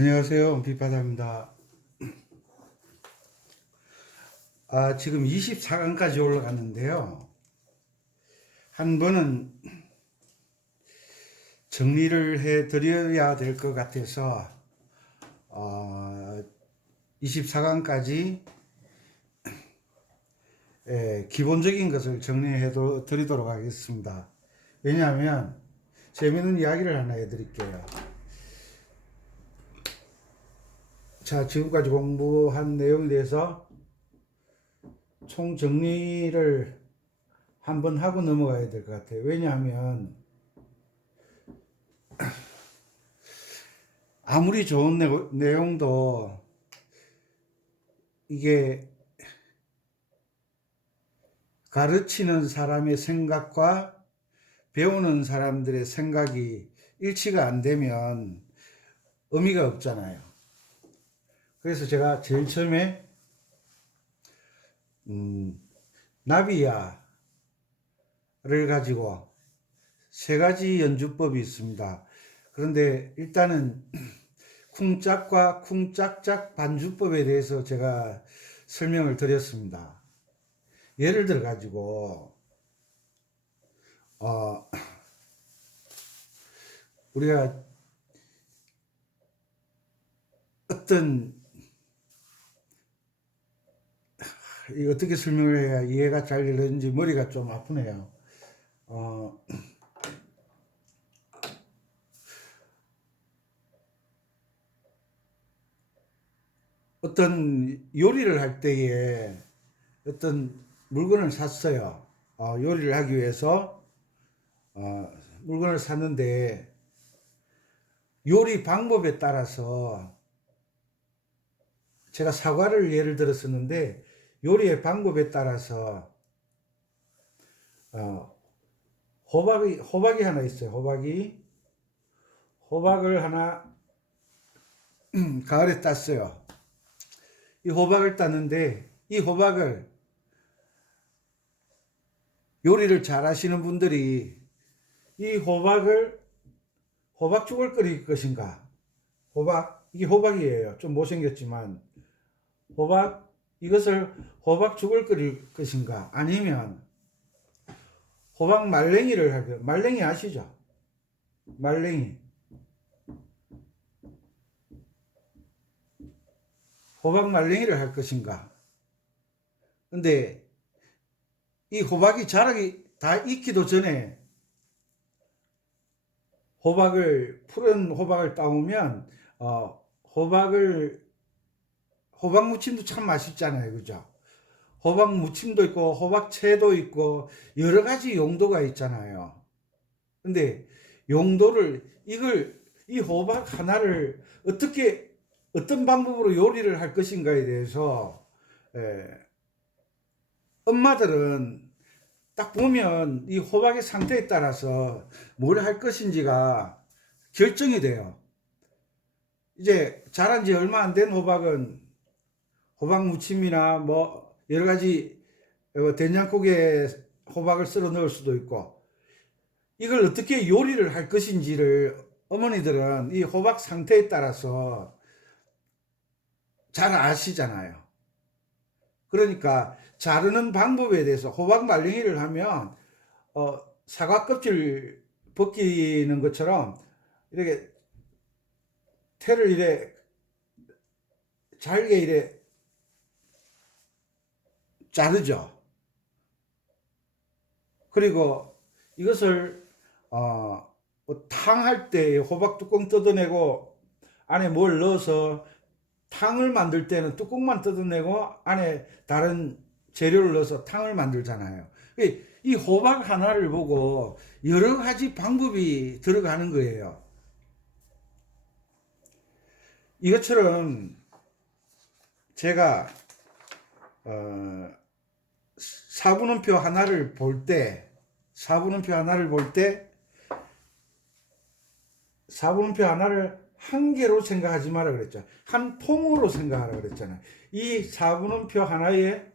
안녕하세요. 비바다입니다. 지금 24강까지 올라갔는데요. 한 번은 정리를 해 드려야 될 것 같아서 24강까지 기본적인 것을 정리해 드리도록 하겠습니다. 왜냐하면 재미있는 이야기를 하나 해드릴게요. 자, 지금까지 공부한 내용에 대해서 총 정리를 한번 하고 넘어가야 될 것 같아요. 왜냐하면 아무리 좋은 내용도 이게 가르치는 사람의 생각과 배우는 사람들의 생각이 일치가 안 되면 의미가 없잖아요. 그래서 제가 제일 처음에 나비야를 가지고 세 가지 연주법이 있습니다. 그런데 일단은 쿵짝과 쿵짝짝 반주법에 대해서 제가 설명을 드렸습니다. 예를 들어 가지고 우리가 어떤 어떻게 설명을 해야 이해가 잘 되는지 머리가 좀 아프네요. 어떤 요리를 할 때에 어떤 물건을 샀어요. 요리를 하기 위해서 물건을 샀는데 요리 방법에 따라서 제가 사과를 예를 들었었는데 요리의 방법에 따라서 호박이 하나 있어요. 호박을 하나 가을에 땄어요. 이 호박을 땄는데 이 호박을 요리를 잘 하시는 분들이 이 호박죽을 끓일 것인가? 이게 호박이에요. 좀 못생겼지만 이것을 호박죽을 끓일 것인가? 아니면 호박 말랭이를 할 거예요. 말랭이 아시죠? 말랭이. 호박 말랭이를 할 것인가? 근데 이 호박이 자라기 다 익기도 전에 푸른 호박을 따오면 호박 무침도 참 맛있잖아요. 그죠? 호박 무침도 있고 호박채도 있고 여러 가지 용도가 있잖아요. 근데 이 호박 하나를 어떤 방법으로 요리를 할 것인가에 대해서 엄마들은 딱 보면 이 호박의 상태에 따라서 뭘 할 것인지가 결정이 돼요. 이제 자란 지 얼마 안 된 호박은 호박 무침이나 뭐 여러 가지 된장국에 호박을 썰어 넣을 수도 있고 이걸 어떻게 요리를 할 것인지를 어머니들은 이 호박 상태에 따라서 잘 아시잖아요. 그러니까 자르는 방법에 대해서 호박 말랭이를 하면 사과 껍질 벗기는 것처럼 이렇게 태를 잘게 자르죠. 그리고 이것을 탕할 때 호박 뚜껑 뜯어내고 안에 뭘 넣어서 탕을 만들 때는 뚜껑만 뜯어내고 안에 다른 재료를 넣어서 탕을 만들잖아요. 이 호박 하나를 보고 여러 가지 방법이 들어가는 거예요. 이것처럼 제가 사분음표 하나를 볼 때 사분음표 하나를 한 개로 생각하지 마라 그랬죠. 한 통으로 생각하라 그랬잖아요. 이 4분음표 하나에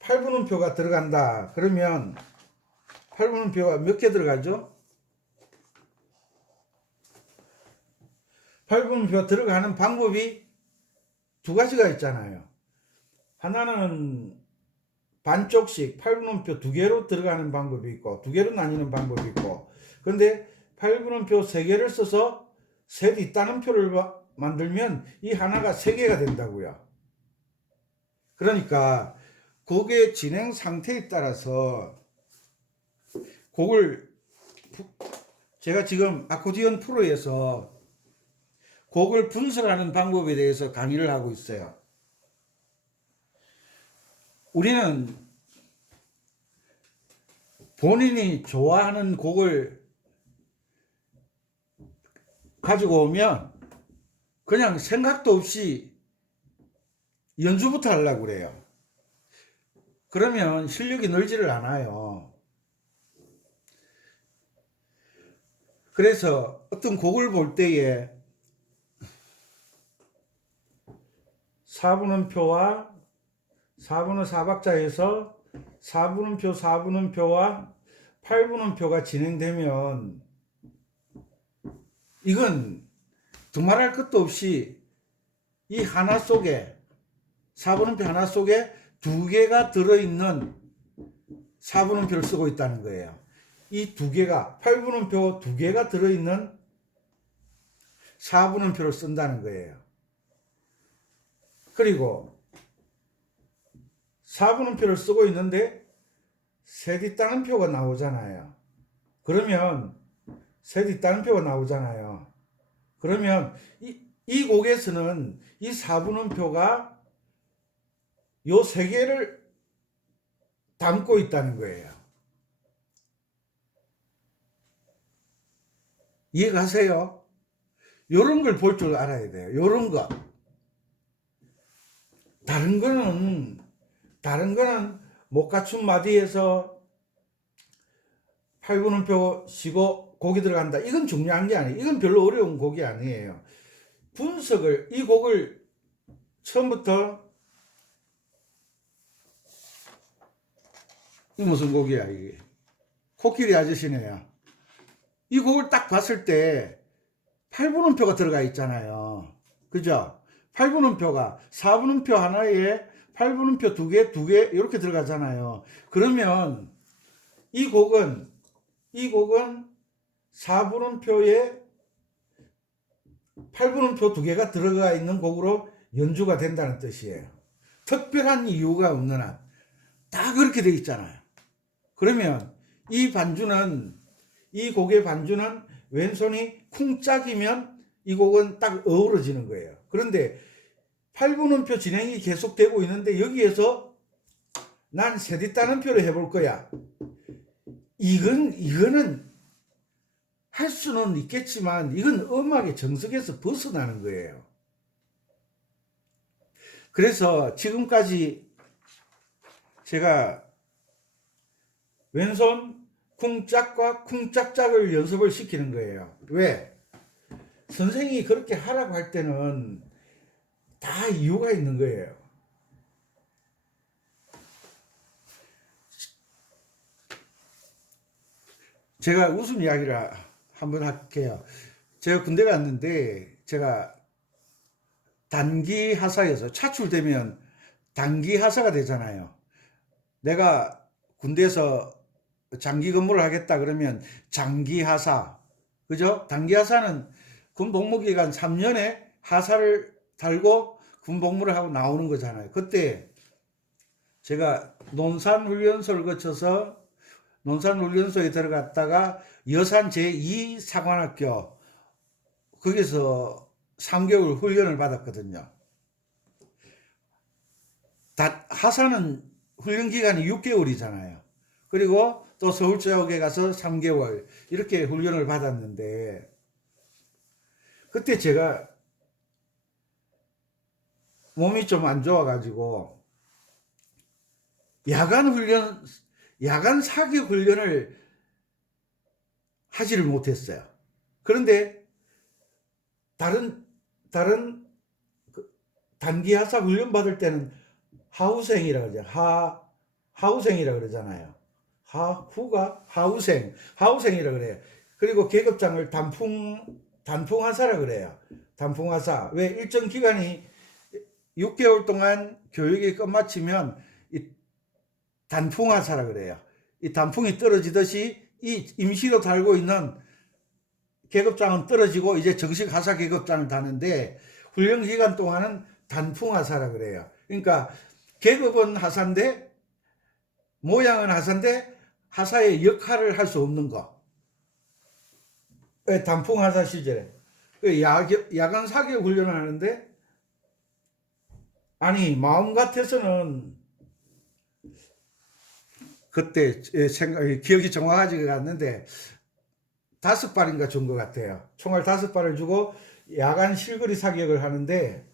8분음표가 들어간다. 그러면 8분음표가 몇 개 들어가죠? 8분음표 들어가는 방법이 두 가지가 있잖아요. 하나는 반쪽씩 8분음표 두 개로 들어가는 방법이 있고, 두 개로 나뉘는 방법이 있고, 그런데 8분음표 세 개를 써서 세 뒷단음표를 만들면 이 하나가 세 개가 된다고요. 그러니까 곡의 진행 상태에 따라서 곡을, 제가 지금 아코디언 프로에서 곡을 분석하는 방법에 대해서 강의를 하고 있어요. 우리는 본인이 좋아하는 곡을 가지고 오면 그냥 생각도 없이 연주부터 하려고 그래요. 그러면 실력이 늘지를 않아요. 그래서 어떤 곡을 볼 때에 4분음표와 4분의 4박자에서 4분음표, 4분음표와 8분음표가 진행되면 이건 두말할 것도 없이 이 하나 속에 4분음표 하나 속에 두 개가 들어있는 4분음표를 쓰고 있다는 거예요. 이 두 개가 8분음표 두 개가 들어있는 4분음표를 쓴다는 거예요. 그리고 4분음표를 쓰고 있는데 세 뒷단음표가 나오잖아요. 그러면 세 뒷단음표가 나오잖아요. 그러면 이 곡에서는 이 4분음표가 요 세 개를 담고 있다는 거예요. 이해가세요? 요런 걸 볼 줄 알아야 돼요. 요런 거. 다른 거는 못 갖춘 마디에서 8분음표 쉬고 곡이 들어간다. 이건 중요한 게 아니에요. 이건 별로 어려운 곡이 아니에요. 분석을, 이 곡을 처음부터, 이 무슨 곡이야, 이게. 코끼리 아저씨네요. 이 곡을 딱 봤을 때 8분음표가 들어가 있잖아요. 그죠? 8분음표가 4분음표 하나에 8분음표 두 개 이렇게 들어가잖아요. 그러면 이 곡은 4분음표에 8분음표 두 개가 들어가 있는 곡으로 연주가 된다는 뜻이에요. 특별한 이유가 없는 한 다 그렇게 돼 있잖아요. 그러면 이 곡의 반주는 왼손이 쿵짝이면 이 곡은 딱 어우러지는 거예요. 그런데 8분음표 진행이 계속되고 있는데 여기에서 난 세 뒷단음표를 해볼 거야. 이거는 할 수는 있겠지만 이건 음악의 정석에서 벗어나는 거예요. 그래서 지금까지 제가 왼손 쿵짝과 쿵짝짝을 연습을 시키는 거예요. 왜? 선생님이 그렇게 하라고 할 때는 다 이유가 있는 거예요. 제가 웃음 이야기를 한번 할게요. 제가 군대 갔는데 제가 단기 하사여서 차출되면 단기 하사가 되잖아요. 내가 군대에서 장기 근무를 하겠다 그러면 장기 하사, 그죠? 단기 하사는 군 복무 기간 3년에 하사를 달고 군 복무를 하고 나오는 거잖아요. 그때 제가 논산훈련소를 거쳐서 논산훈련소에 들어갔다가 여산 제2사관학교 거기서 3개월 훈련을 받았거든요. 하사는 훈련 기간이 6개월이잖아요. 그리고 또 서울제옥에 가서 3개월 이렇게 훈련을 받았는데 그때 제가 몸이 좀 안 좋아가지고 야간 사격 훈련을 하지를 못했어요. 그런데 다른 단기 하사 훈련 받을 때는 하우생이라고 그러죠. 하우생이라고 그러잖아요. 하우생이라고 그래요. 그리고 계급장을 단풍 하사라 그래요. 단풍하사. 왜 일정 기간이 6개월 동안 교육이 끝마치면 이 단풍하사라 그래요. 이 단풍이 떨어지듯이 이 임시로 달고 있는 계급장은 떨어지고 이제 정식 하사 계급장을 다는데 훈련 기간 동안은 단풍하사라 그래요. 그러니까 계급은 하사인데 모양은 하사인데 하사의 역할을 할 수 없는 거. 단풍하사 시절에 야간 사격 훈련을 하는데 아니 마음 같아서는 그때 기억이 정확하지가 않는데 5발인가 준 것 같아요. 총알 5발을 주고 야간 실거리 사격을 하는데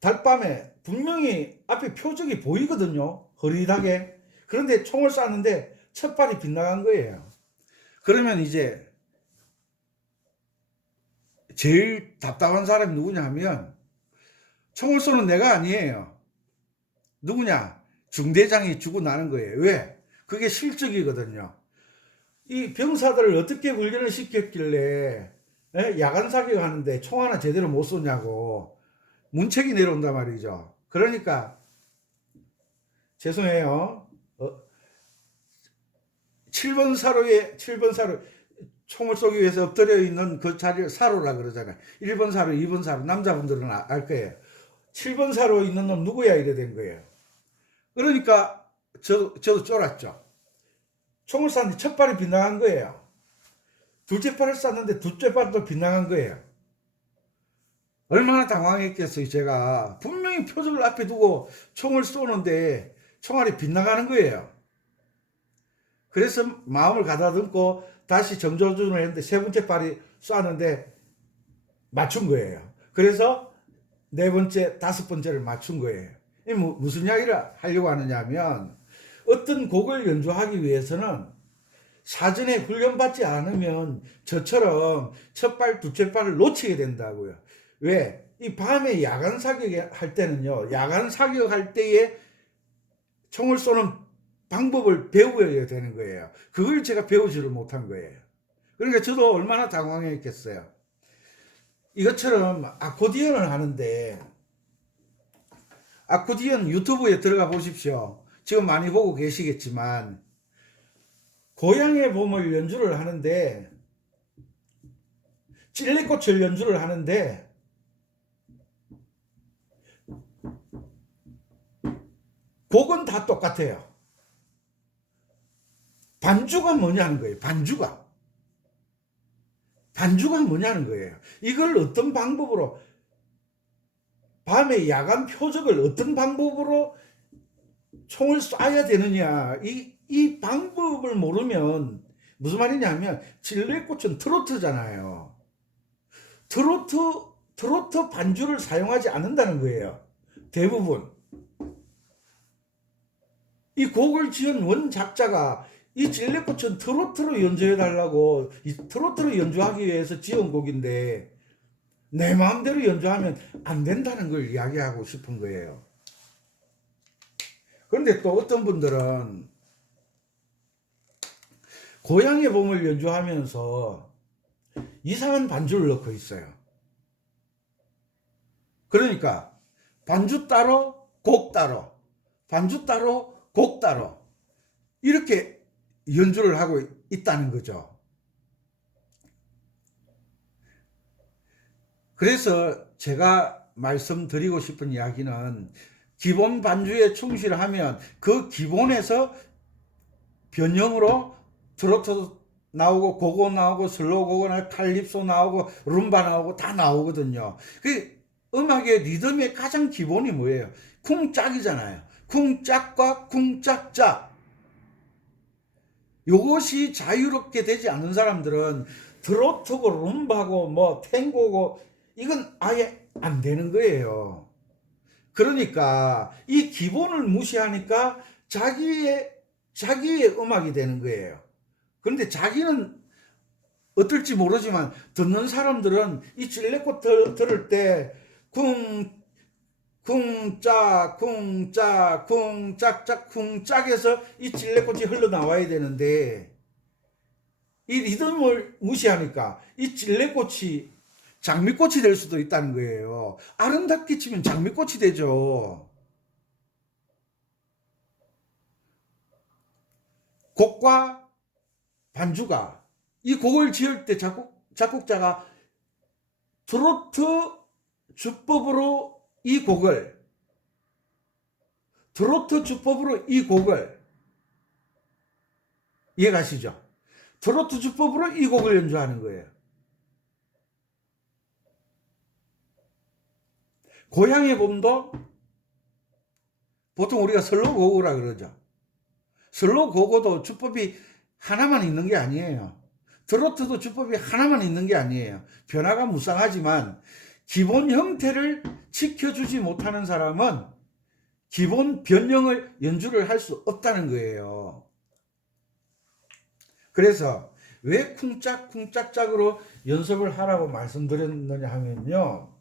달밤에 분명히 앞에 표적이 보이거든요. 흐릿하게. 그런데 총을 쐈는데 첫 발이 빗나간 거예요. 그러면 이제 제일 답답한 사람이 누구냐 하면 총을 쏘는 내가 아니에요. 누구냐? 중대장이 주고 나는 거예요. 왜? 그게 실적이거든요. 이 병사들을 어떻게 훈련을 시켰길래 야간 사격하는데 총 하나 제대로 못 쏘냐고 문책이 내려온단 말이죠. 그러니까 죄송해요. 7번 사로 총을 쏘기 위해서 엎드려 있는 그 자리를 사로라 그러잖아요. 1번 사로, 2번 사로 남자분들은 알 거예요. 7번 사로 있는 놈 누구야 이래 된 거예요. 그러니까 저도 쫄았죠. 총을 쐈는데 첫 발이 빗나간 거예요. 둘째 발을 쐈는데 둘째 발도 빗나간 거예요. 얼마나 당황했겠어요. 제가 분명히 표적을 앞에 두고 총을 쏘는데 총알이 빗나가는 거예요. 그래서 마음을 가다듬고 다시 정조준을 했는데 세 번째 발이 쐈는데 맞춘 거예요. 그래서 네 번째, 다섯 번째를 맞춘 거예요. 이 무슨 이야기를 하려고 하느냐 하면 어떤 곡을 연주하기 위해서는 사전에 훈련받지 않으면 저처럼 첫 발, 둘째 발을 놓치게 된다고요. 왜? 이 밤에 야간 사격할 때는요, 야간 사격할 때에 총을 쏘는 방법을 배워야 되는 거예요. 그걸 제가 배우지를 못한 거예요. 그러니까 저도 얼마나 당황했겠어요. 이것처럼 아코디언을 하는데, 아코디언 유튜브에 들어가 보십시오. 지금 많이 보고 계시겠지만, 고향의 봄을 연주를 하는데, 찔레꽃을 연주를 하는데, 곡은 다 똑같아요. 반주가 뭐냐는 거예요. 반주가 뭐냐는 거예요. 이걸 어떤 방법으로, 밤에 야간 표적을 어떤 방법으로 총을 쏴야 되느냐, 이 방법을 모르면 무슨 말이냐면 찔레꽃은 트로트잖아요. 트로트 반주를 사용하지 않는다는 거예요. 대부분 이 곡을 지은 원작자가 이 찔레꽃은 트로트로 연주해 달라고, 이 트로트로 연주하기 위해서 지은 곡인데 내 마음대로 연주하면 안 된다는 걸 이야기하고 싶은 거예요. 그런데 또 어떤 분들은 고향의 봄을 연주하면서 이상한 반주를 넣고 있어요. 그러니까 반주 따로 곡 따로, 반주 따로 곡 따로 이렇게 연주를 하고 있다는 거죠. 그래서 제가 말씀드리고 싶은 이야기는 기본 반주에 충실하면 그 기본에서 변형으로 트로트 나오고 고고 나오고 슬로우 고고 나오고 칼립소 나오고 룸바 나오고 다 나오거든요. 그 음악의 리듬의 가장 기본이 뭐예요? 쿵짝이잖아요. 쿵짝과 쿵짝짝. 요것이 자유롭게 되지 않는 사람들은 트로트고 룸바고 뭐 탱고고 이건 아예 안 되는 거예요. 그러니까 이 기본을 무시하니까 자기의 음악이 되는 거예요. 그런데 자기는 어떨지 모르지만 듣는 사람들은 이 찔레꽃 들을 때 쿵짝 쿵짝 쿵짝짝 쿵짝에서 이 찔레꽃이 흘러나와야 되는데 이 리듬을 무시하니까 이 찔레꽃이 장미꽃이 될 수도 있다는 거예요. 아름답게 치면 장미꽃이 되죠. 곡과 반주가 이 곡을 지을 때 작곡자가 트로트 주법으로 이 곡을 이해가시죠? 트로트 주법으로 이 곡을 연주하는 거예요. 고향의 봄도 보통 우리가 슬로고고라 그러죠. 슬로고고도 주법이 하나만 있는 게 아니에요. 트로트도 주법이 하나만 있는 게 아니에요. 변화가 무쌍하지만 기본 형태를 지켜주지 못하는 사람은 기본 변형을 연주를 할 수 없다는 거예요. 그래서 왜 쿵짝쿵짝짝으로 연습을 하라고 말씀드렸느냐 하면요.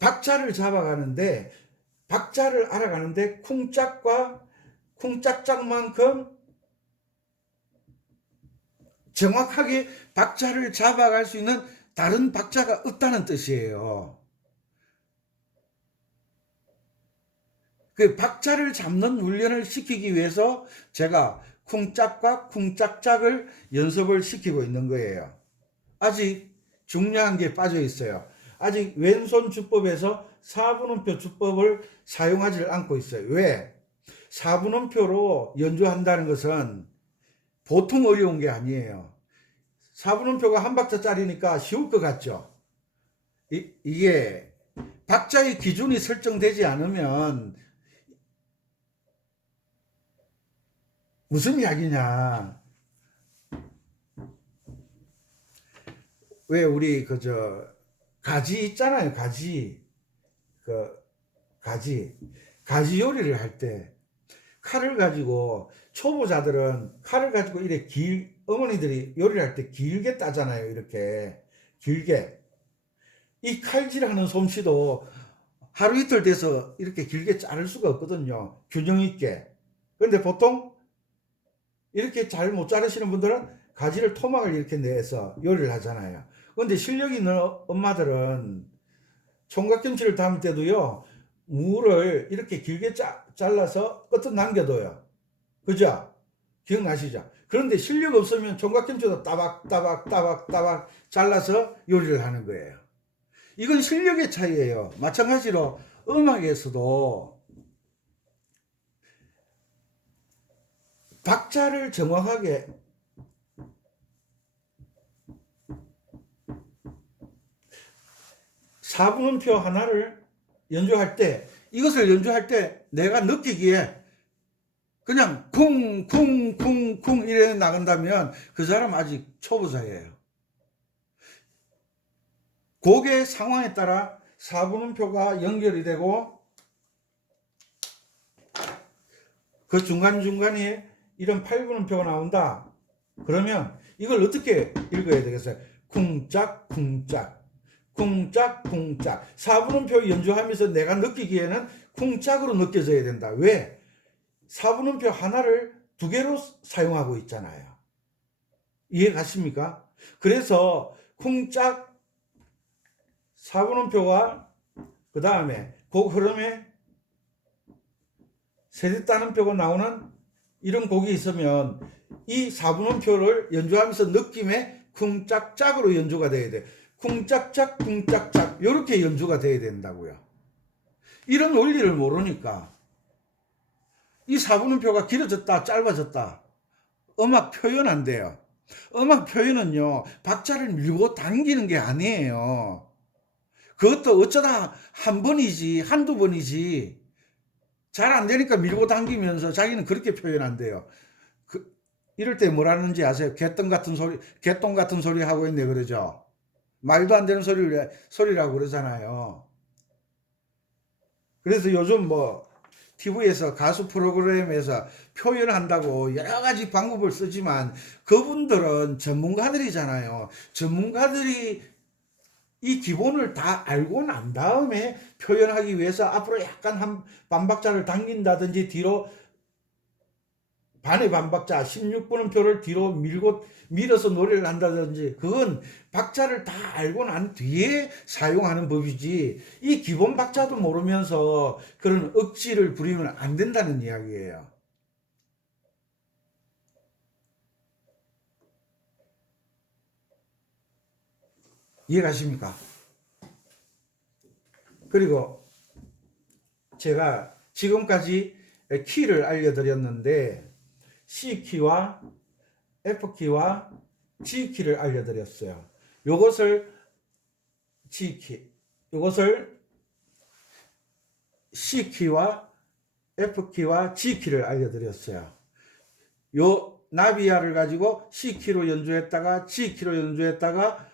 박자를 잡아가는데 박자를 알아가는데 쿵짝과 쿵짝짝만큼 정확하게 박자를 잡아갈 수 있는 다른 박자가 없다는 뜻이에요. 그 박자를 잡는 훈련을 시키기 위해서 제가 쿵짝과 쿵짝짝을 연습을 시키고 있는 거예요. 아직 중요한 게 빠져 있어요. 아직 왼손 주법에서 4분음표 주법을 사용하지 않고 있어요. 왜? 4분음표로 연주한다는 것은 보통 어려운 게 아니에요. 4분음표가 한 박자짜리니까 쉬울 것 같죠? 이게 박자의 기준이 설정되지 않으면 무슨 이야기냐? 왜 우리 가지 있잖아요. 가지 요리를 할 때 칼을 가지고 초보자들은 칼을 가지고 이렇게 어머니들이 요리를 할 때 길게 따잖아요. 이렇게 길게 이 칼질하는 솜씨도 하루 이틀 돼서 이렇게 길게 자를 수가 없거든요. 균형 있게. 그런데 보통 이렇게 잘 못 자르시는 분들은 가지를 토막을 이렇게 내서 요리를 하잖아요. 그런데 실력 있는 엄마들은 총각김치를 담을 때도요, 무를 이렇게 길게 잘라서 끝은 남겨둬요. 그죠? 기억나시죠? 그런데 실력 없으면 총각김치도 따박 잘라서 요리를 하는 거예요. 이건 실력의 차이예요. 마찬가지로 음악에서도 박자를 정확하게 사분음표 하나를 연주할 때 이것을 연주할 때 내가 느끼기에 그냥 쿵쿵쿵쿵 이래 나간다면 그 사람 아직 초보자예요. 곡의 상황에 따라 사분음표가 연결이 되고 그 중간중간에 이런 8분음표가 나온다. 그러면 이걸 어떻게 읽어야 되겠어요? 쿵짝쿵짝 쿵짝쿵짝 4분음표 연주하면서 내가 느끼기에는 쿵짝으로 느껴져야 된다. 왜? 4분음표 하나를 두 개로 사용하고 있잖아요. 이해 가십니까? 그래서 쿵짝 4분음표와 그 다음에 곡 흐름에 세뒷단음표가 나오는 이런 곡이 있으면 이 4분음표를 연주하면서 느낌에 쿵짝짝으로 연주가 돼야 돼. 쿵짝짝 쿵짝짝 이렇게 연주가 돼야 된다고요. 이런 원리를 모르니까 이 4분음표가 길어졌다 짧아졌다 음악 표현 안 돼요. 음악 표현은요 박자를 밀고 당기는 게 아니에요. 그것도 어쩌다 한 번이지 한두 번이지 잘 안 되니까 밀고 당기면서 자기는 그렇게 표현한대요. 이럴 때 뭐라는지 아세요? 개똥 같은 소리 하고 있네 그러죠. 말도 안 되는 소리라고 그러잖아요. 그래서 요즘 TV에서 가수 프로그램에서 표현한다고 여러 가지 방법을 쓰지만 그분들은 전문가들이잖아요. 전문가들이 이 기본을 다 알고 난 다음에 표현하기 위해서 앞으로 약간 한 반박자를 당긴다든지 뒤로 반의 반박자 16분음표를 뒤로 밀어서 노래를 한다든지 그건 박자를 다 알고 난 뒤에 사용하는 법이지 이 기본 박자도 모르면서 그런 억지를 부리면 안 된다는 이야기예요. 이해가십니까? 그리고 제가 지금까지 키를 알려드렸는데 C키와 F키와 G키를 알려드렸어요. 요것을 G키, 요것을 C키와 F키와 G키를 알려드렸어요. 요 나비야를 가지고 C키로 연주했다가 G키로 연주했다가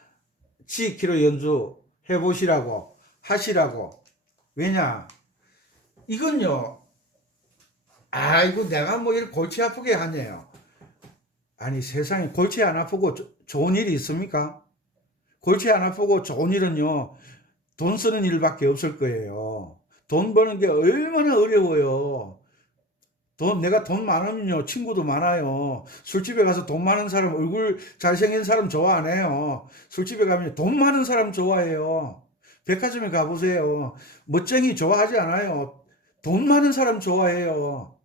G키로 연주해 보시라고 하시라고. 왜냐? 이건요. 아이고 내가 뭐 이렇게 골치 아프게 하네요. 아니 세상에 골치 안 아프고 좋은 일이 있습니까? 골치 안 아프고 좋은 일은요. 돈 쓰는 일밖에 없을 거예요. 돈 버는 게 얼마나 어려워요. 내가 돈 많으면요. 친구도 많아요. 술집에 가서 돈 많은 사람, 얼굴 잘생긴 사람 좋아 안 해요. 술집에 가면 돈 많은 사람 좋아해요. 백화점에 가보세요. 멋쟁이 좋아하지 않아요. 돈 많은 사람 좋아해요.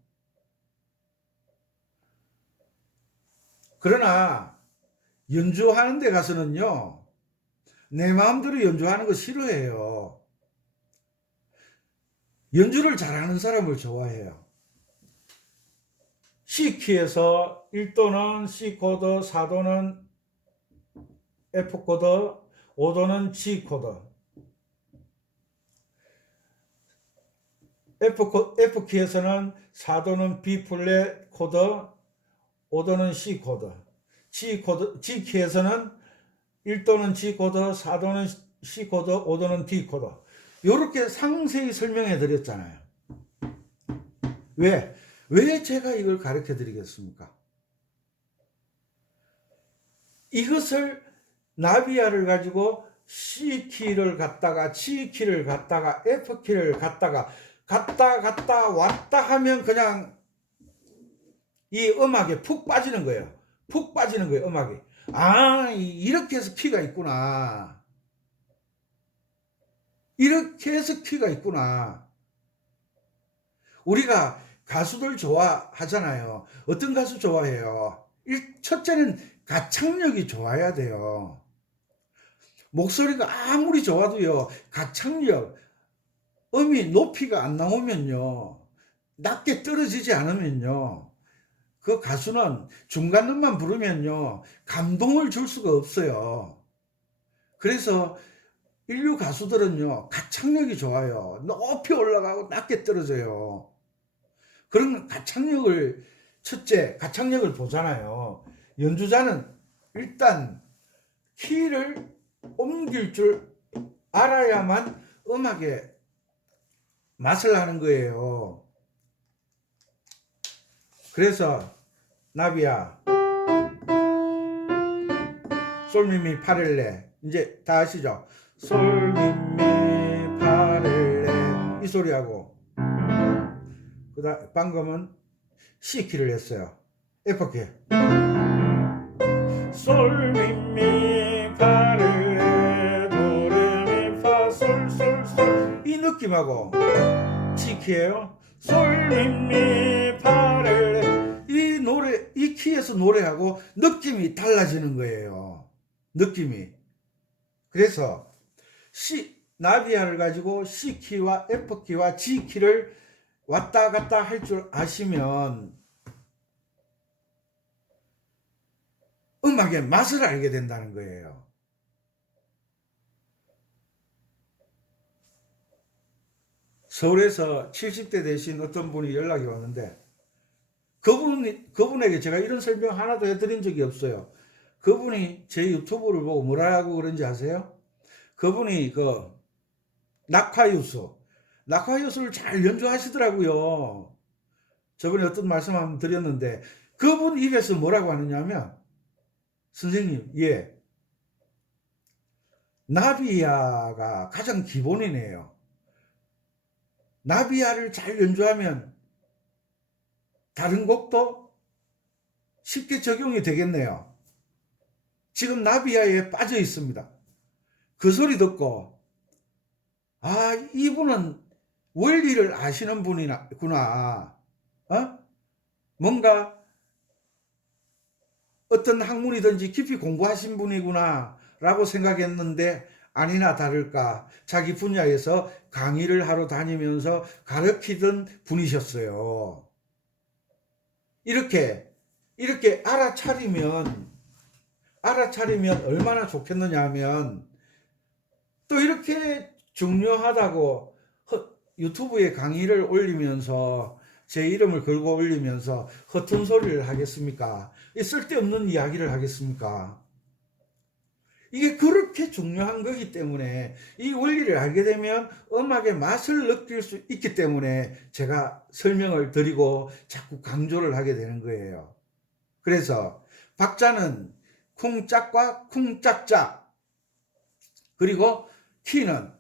그러나 연주하는 데 가서는요. 내 마음대로 연주하는 거 싫어해요. 연주를 잘하는 사람을 좋아해요. C키에서 1도는 C코드, 4도는 F코드, 5도는 G코드. F키에서는 4도는 B플랫 코드, 5도는 C코드. G키에서는 1도는 G코드, 4도는 C코드, 5도는 D코드. 이렇게 상세히 설명해 드렸잖아요. 왜 제가 이걸 가르쳐 드리겠습니까? 이것을 나비야를 가지고 C키를 갖다가 G키를 갖다가 F키를 갖다가 갔다 왔다 하면 그냥 이 음악에 푹 빠지는 거예요. 푹 빠지는 거예요, 음악이. 아, 이렇게 해서 키가 있구나. 이렇게 해서 키가 있구나. 우리가 가수들 좋아하잖아요. 어떤 가수 좋아해요? 첫째는 가창력이 좋아야 돼요. 목소리가 아무리 좋아도요, 가창력, 음이 높이가 안 나오면요, 낮게 떨어지지 않으면요, 그 가수는 중간음만 부르면요, 감동을 줄 수가 없어요. 그래서 인류 가수들은요, 가창력이 좋아요. 높이 올라가고 낮게 떨어져요. 그런 가창력을, 첫째, 가창력을 보잖아요. 연주자는 일단 키를 옮길 줄 알아야만 음악에 맛을 하는 거예요. 그래서 나비야, 솔미미 파렐레, 이제 다 아시죠? 솔미미 파렐레 이 소리하고, 방금은 C키를 했어요. F키. 솔미미 파렐레 도레미파 솔솔솔 이 느낌하고 G키예요. 솔미미 파렐레 이 키에서 노래하고 느낌이 달라지는 거예요. 느낌이. 그래서 나비야를 가지고 C키와 F키와 G키를 왔다 갔다 할 줄 아시면 음악의 맛을 알게 된다는 거예요. 서울에서 70대 되신 어떤 분이 연락이 왔는데 그분에게 제가 이런 설명 하나도 해드린 적이 없어요. 그분이 제 유튜브를 보고 뭐라고 그런지 아세요? 그분이 낙화유수를 잘 연주하시더라고요. 저번에 어떤 말씀 한번 드렸는데 그분 입에서 뭐라고 하느냐면, 선생님, 나비야가 가장 기본이네요. 나비야를 잘 연주하면 다른 곡도 쉽게 적용이 되겠네요. 지금 나비야에 빠져 있습니다. 그 소리 듣고 아, 이분은 원리를 아시는 분이구나. 뭔가 어떤 학문이든지 깊이 공부하신 분이구나 라고 생각했는데 아니나 다를까 자기 분야에서 강의를 하러 다니면서 가르치던 분이셨어요. 이렇게 알아차리면 얼마나 좋겠느냐 하면 또 이렇게 중요하다고 유튜브에 강의를 올리면서 제 이름을 걸고 올리면서 허튼 소리를 하겠습니까? 쓸데없는 이야기를 하겠습니까? 이게 그렇게 중요한 거기 때문에 이 원리를 알게 되면 음악의 맛을 느낄 수 있기 때문에 제가 설명을 드리고 자꾸 강조를 하게 되는 거예요. 그래서 박자는 쿵짝과 쿵짝짝, 그리고 키는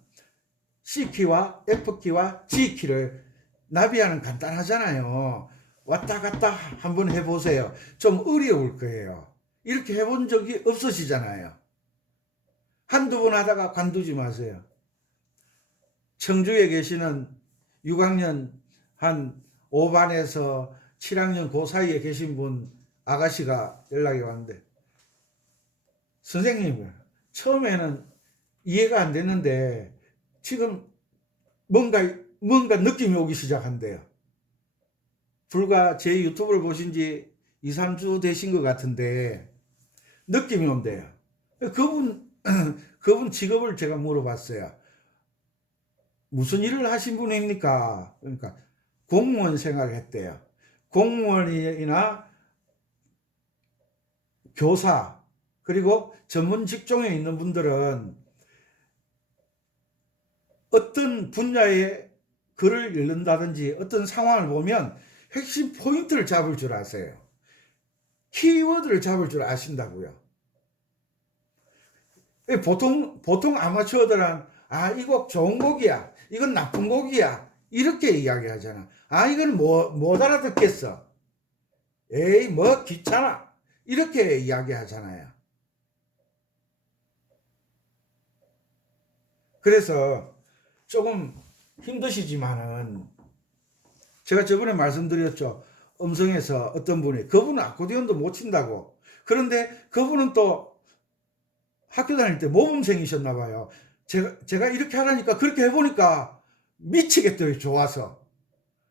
C키와 F키와 G키를, 나비야는 간단하잖아요. 왔다 갔다 한번 해보세요. 좀 어려울 거예요. 이렇게 해본 적이 없으시잖아요. 한두 번 하다가 관두지 마세요. 청주에 계시는 6학년 한 5반에서 7학년 그 사이에 계신 분 아가씨가 연락이 왔는데, 선생님, 처음에는 이해가 안 됐는데 지금 뭔가 느낌이 오기 시작한대요. 불과 제 유튜브를 보신 지 2, 3주 되신 것 같은데 느낌이 온대요. 그분 직업을 제가 물어봤어요. 무슨 일을 하신 분입니까? 그러니까 공무원 생활을 했대요. 공무원이나 교사, 그리고 전문 직종에 있는 분들은 어떤 분야의 글을 읽는다든지 어떤 상황을 보면 핵심 포인트를 잡을 줄 아세요. 키워드를 잡을 줄 아신다고요. 보통 아마추어들은 아, 이 곡 좋은 곡이야, 이건 나쁜 곡이야, 이렇게 이야기하잖아. 아, 이건 못 알아듣겠어, 에이 뭐 귀찮아, 이렇게 이야기하잖아요. 그래서 조금 힘드시지만은 제가 저번에 말씀드렸죠. 음성에서 어떤 분이, 그분은 아코디언도 못 친다고. 그런데 그분은 또 학교 다닐 때 모범생이셨나 봐요. 제가 이렇게 하라니까 그렇게 해보니까 미치겠더라고요. 좋아서.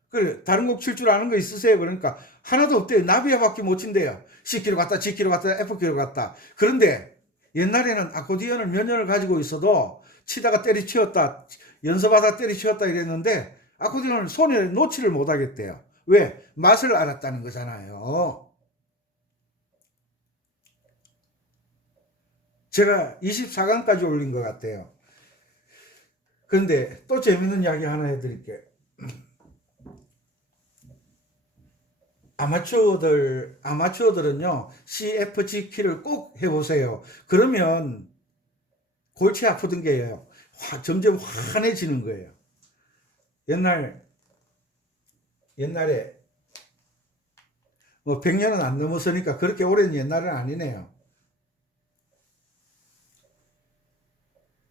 그래, 다른 곡 칠 줄 아는 거 있으세요? 그러니까 하나도 없대요. 나비야밖에 못 친대요. C키로 갔다 G키로 갔다 F키로 갔다. 그런데 옛날에는 아코디언을 몇 년을 가지고 있어도 치다가 때리치웠다, 연습하다 때리치웠다 이랬는데 아코디언을 손에 놓지를 못하겠대요. 왜? 맛을 알았다는 거잖아요. 제가 24강까지 올린 것 같아요. 그런데 또 재밌는 이야기 하나 해드릴게요. 아마추어들은요, C, F, G 키를 꼭 해보세요. 그러면 골치 아프던 게요, 점점 환해지는 거예요. 옛날에 뭐 100년은 안 넘었으니까 그렇게 오랜 옛날은 아니네요.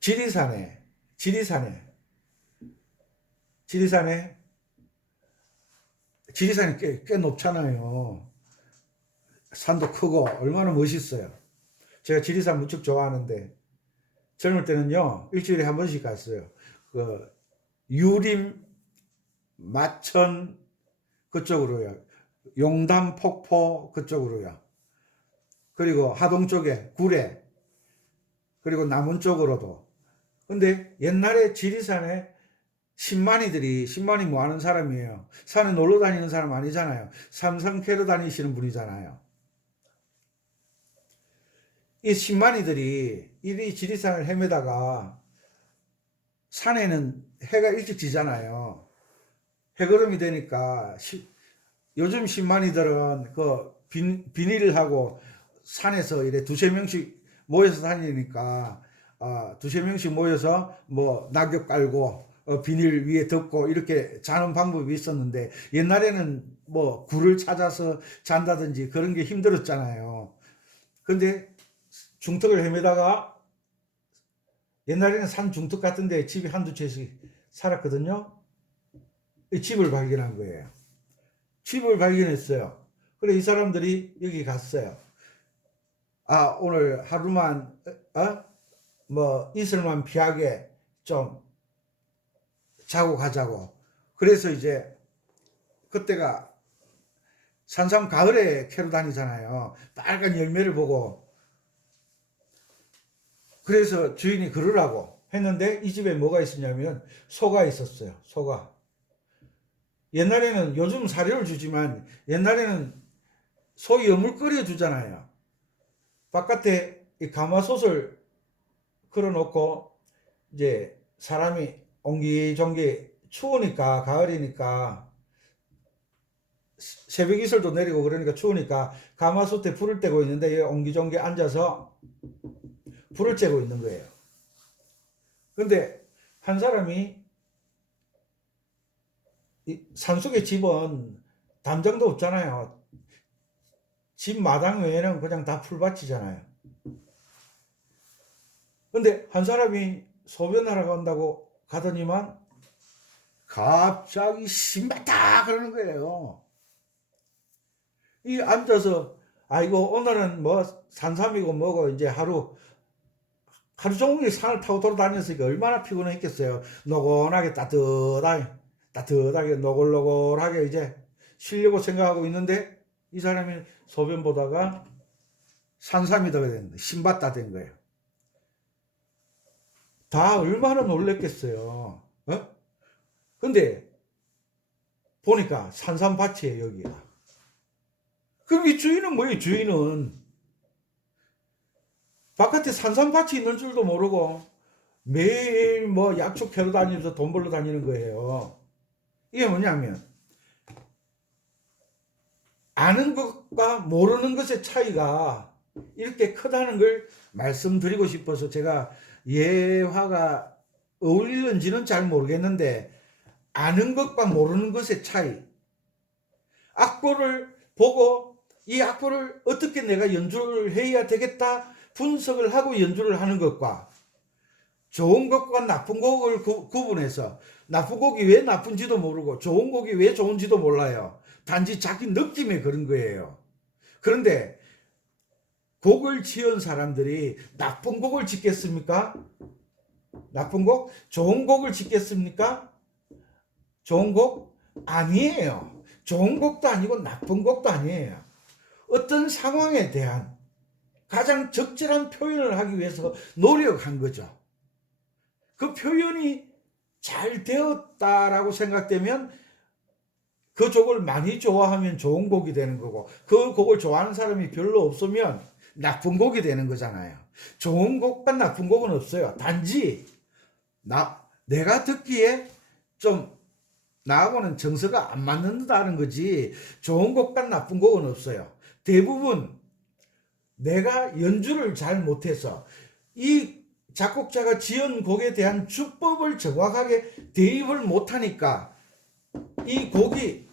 지리산에 지리산이 꽤 높잖아요. 산도 크고 얼마나 멋있어요. 제가 지리산 무척 좋아하는데 젊을 때는요, 일주일에 한 번씩 갔어요. 그 유림, 마천 그쪽으로요. 용담, 폭포 그쪽으로요. 그리고 하동 쪽에 구례, 그리고 남원 쪽으로도. 근데 옛날에 지리산에 신만이 뭐 하는 사람이에요? 산에 놀러 다니는 사람 아니잖아요. 삼성 캐러 다니시는 분이잖아요. 이 신만이들이 이 지리산을 헤매다가 산에는 해가 일찍 지잖아요. 해거름이 되니까 요즘 신만이들은 그 비닐을 하고 산에서 이래 두세 명씩 모여서 다니니까 두세 명씩 모여서 뭐 낙엽 깔고 비닐 위에 덮고 이렇게 자는 방법이 있었는데 옛날에는 뭐 굴을 찾아서 잔다든지 그런 게 힘들었잖아요. 근데 중턱을 헤매다가 옛날에는 산 중턱 같은 데 집이 한두 채씩 살았거든요. 이 집을 발견한 거예요. 집을 발견했어요. 그래 이 사람들이 여기 갔어요. 아 오늘 하루만 뭐 이슬만 피하게 좀 자고 가자고. 그래서 이제 그때가 산삼 가을에 캐러 다니잖아요. 빨간 열매를 보고. 그래서 주인이 그러라고 했는데 이 집에 뭐가 있었냐면 소가 있었어요. 소가. 옛날에는 요즘 사료를 주지만 옛날에는 소 염을 끓여 주잖아요. 바깥에 이 가마솥을 걸어놓고 이제 사람이 옹기종기 추우니까 가을이니까 새벽 이슬도 내리고 그러니까 추우니까 가마솥에 불을 떼고 있는데 옹기종기 앉아서 불을 쬐고 있는 거예요. 근데 한 사람이 산속의 집은 담장도 없잖아요. 집 마당 외에는 그냥 다 풀밭이잖아요. 근데 한 사람이 소변하러 간다고 가더니만 갑자기 신봤다 그러는 거예요. 이 앉아서 아이고 오늘은 뭐 산삼이고 뭐고 이제 하루 종일 산을 타고 돌아다녔으니까 얼마나 피곤했겠어요. 노곤하게 따뜻하게 노골노골하게 이제 쉬려고 생각하고 있는데 이 사람이 소변 보다가 산삼이다 된 거예요. 신봤다 된 거예요. 다 얼마나 놀랬겠어요. 근데 보니까 산삼밭이에요 여기가. 그럼 이 주인은 뭐예요? 주인은 바깥에 산삼밭이 있는 줄도 모르고 매일 뭐 약초 캐러 다니면서 돈 벌러 다니는 거예요. 이게 뭐냐면 아는 것과 모르는 것의 차이가 이렇게 크다는 걸 말씀드리고 싶어서 제가 예화가 어울리는지는 잘 모르겠는데 아는 것과 모르는 것의 차이. 악보를 보고 이 악보를 어떻게 내가 연주를 해야 되겠다 분석을 하고 연주를 하는 것과 좋은 곡과 나쁜 곡을 구분해서 나쁜 곡이 왜 나쁜지도 모르고 좋은 곡이 왜 좋은지도 몰라요. 단지 자기 느낌에 그런 거예요. 그런데 곡을 지은 사람들이 나쁜 곡을 짓겠습니까? 나쁜 곡? 좋은 곡을 짓겠습니까? 좋은 곡? 아니에요. 좋은 곡도 아니고 나쁜 곡도 아니에요. 어떤 상황에 대한 가장 적절한 표현을 하기 위해서 노력한 거죠. 그 표현이 잘 되었다라고 생각되면 그 곡을 많이 좋아하면 좋은 곡이 되는 거고 그 곡을 좋아하는 사람이 별로 없으면 나쁜 곡이 되는 거잖아요. 좋은 곡과 나쁜 곡은 없어요. 단지 내가 듣기에 좀 나하고는 정서가 안 맞는다는 거지 좋은 곡과 나쁜 곡은 없어요. 대부분 내가 연주를 잘 못해서 이 작곡자가 지은 곡에 대한 주법을 정확하게 대입을 못하니까 이 곡이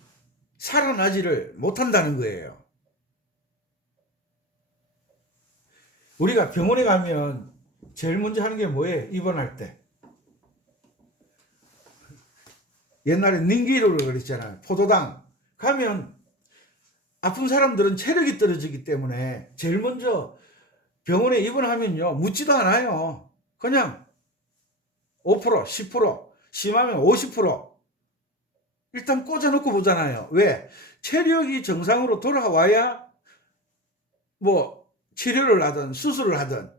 살아나지를 못한다는 거예요. 우리가 병원에 가면 제일 먼저 하는 게 뭐예요? 입원할 때. 옛날에 닌기루를 그랬잖아요. 포도당 가면 아픈 사람들은 체력이 떨어지기 때문에 제일 먼저 병원에 입원하면요 묻지도 않아요. 그냥 5%, 10%, 심하면 50% 일단 꽂아놓고 보잖아요. 왜? 체력이 정상으로 돌아와야 뭐 치료를 하든 수술을 하든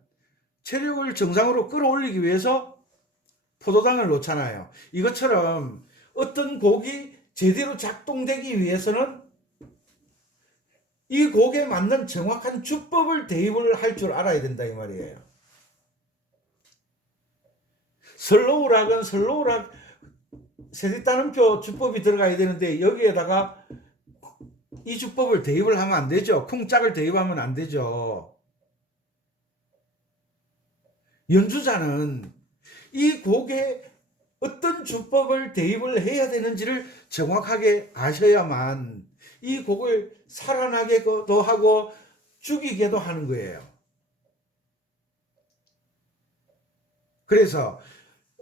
체력을 정상으로 끌어올리기 위해서 포도당을 놓잖아요. 이것처럼 어떤 곡이 제대로 작동되기 위해서는 이 곡에 맞는 정확한 주법을 대입을 할 줄 알아야 된다 이 말이에요. 슬로우락은 슬로우락 세디따름표 주법이 들어가야 되는데 여기에다가 이 주법을 대입을 하면 안 되죠. 쿵짝을 대입하면 안 되죠. 연주자는 이 곡에 어떤 주법을 대입을 해야 되는지를 정확하게 아셔야만 이 곡을 살아나게도 하고 죽이게도 하는 거예요. 그래서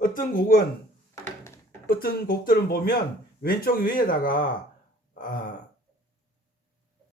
어떤 곡들은 보면 왼쪽 위에다가